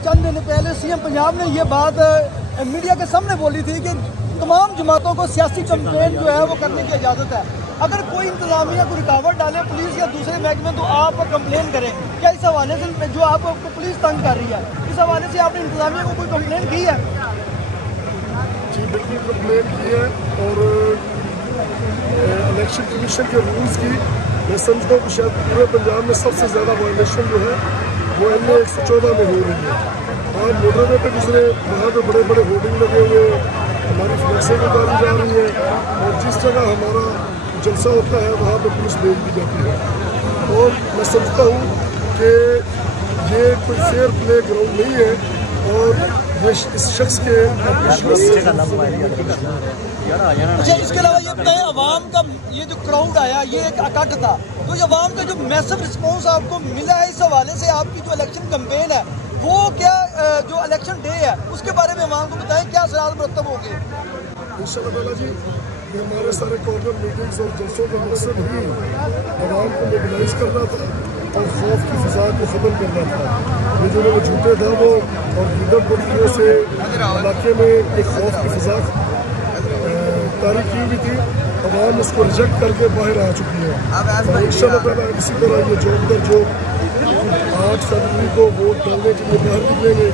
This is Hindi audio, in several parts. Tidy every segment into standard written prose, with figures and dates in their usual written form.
चंद दिन पहले सीएम पंजाब ने ये बात मीडिया के सामने बोली थी कि तमाम जमातों को सियासी कैंपेन जो है वो करने की इजाज़त है। अगर कोई इंतजामिया को रुकावट डाले पुलिस या दूसरे महकमे तो आप कंप्लेन करें। क्या इस हवाले से जो आपको पुलिस तंग कर रही है, इस हवाले से आपने इंतजामिया को कोई कंप्लेन की है? जी बिल्कुल कंप्लेन की है और इलेक्शन कमीशन के रूल्स की मैं समझता हूँ कि शायद पूरे पंजाब में सबसे ज़्यादा वायलेशन जो है वो NA 114 में हो रही है। और मोटरवे पे गुजरे वहाँ पे बड़े बड़े होर्डिंग लगे हुए, हमारी फ्लैक्सें निकाली जा रही हैं और जिस जगह हमारा जलसा होता है वहाँ पे पुलिस भेज दी जाती है। और मैं समझता हूँ कि ये कोई फेयर प्ले ग्राउंड नहीं है और ये इस शख्स के अच्छा, इसके अलावा ये बताएं, अवाम का ये जो क्राउड आया ये एक इकट्ठ था, तो ये अवाम का जो मैसिव रिस्पॉन्स आपको मिला है इस हवाले से आपकी जो इलेक्शन कैंपेन है वो क्या जो इलेक्शन डे है उसके बारे में अवाम को बताएं, क्या असरात मुरतब हो गए? इंशाअल्लाह जी ये हमारे सारे कॉर्नर मीटिंग्स और जलसों का मकसद ही अवाम को मोबिलाइज करना था और खौफ की फिजा को ख़त्म करना था। ये जो लोग झूठे था वो और गिरदत बदलियों से इलाके में एक खौफ की फिजा तारीख की हुई थी। अवाम उसको रिजेक्ट करके बाहर आ चुकी है और इंशाअल्लाह इसी तरह ये जॉब दर जॉब 8 फरवरी को वोट डालने के लिए बाहर निकलेंगे।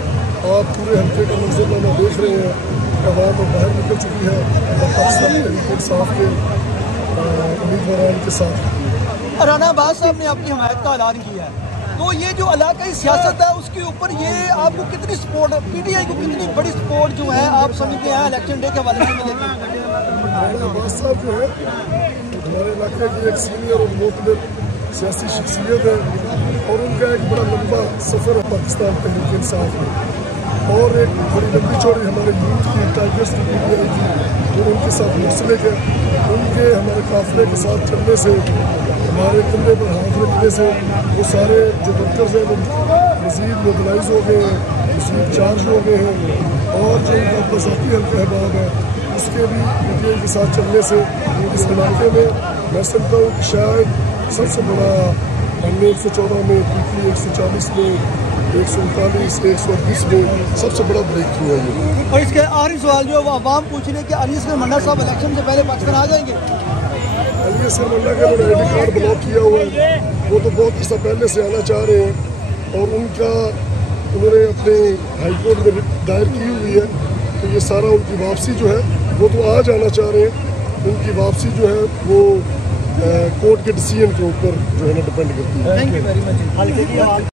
आप पूरे हल्के का मंजरनामा देख रहे हैं, अवाम बाहर निकल चुकी है और पाकिस्तान तहरीक इंसाफ के उम्मीदवारों के साथ। राना अब्बास साहब ने आपकी हमायत का ऐलान किया है, तो ये जो इलाकाई सियासत है उसके ऊपर ये आपको कितनी सपोर्ट, PTI को कितनी बड़ी सपोर्ट जो है आप समझते हैं इलेक्शन डे के हवाले से मिलेगी? राना अब्बास साहब जो है हमारे इलाके की एक सीनियर और मोतबर सियासी शख्सियत है और उनका एक बड़ा लंबा सफ़र है पाकिस्तान तहरीक इंसाफ में और एक बड़ी लंबी चौड़ी हमारे यूथ की टाइगर्स की PTI की जो उनके साथ मुंसलिक है, उनके हमारे काफिले के साथ चलने से, हमारे कंधे पर हाथ रखने से वो सारे जो वर्कर्स हैं वो मज़ीद मोबिलाइज हो गए हैं, मज़ीद चार्ज हो गए हैं और जो उनका बसाती हल्का अहबाब है उसके भी PTI के साथ चलने से इस इलाके में मैं समझता हूँ कि शायद सबसे बड़ा NA 114 में, PTI 140 में, 139, 138 में सबसे बड़ा ब्रेक थ्रू है ये। और इसके आखिरी सवाल जो है आवाम पूछ रहे हैं कि अली असगर मंडा साहब इलेक्शन से पहले पाकिस्तान आ जाएंगे? अली असगर मंडा का उन्होंने ID कार्ड ब्लॉक किया हुआ है, वो तो बहुत अर्सा पहले से आना चाह रहे हैं और उनका उन्होंने अपने हाईकोर्ट में दायर की हुई है, तो ये सारा उनकी वापसी जो है वो तो आज आना चाह रहे हैं। उनकी वापसी जो है वो कोर्ट के डिसीजन के ऊपर जो है ना डिपेंड करती है। Thank you very much.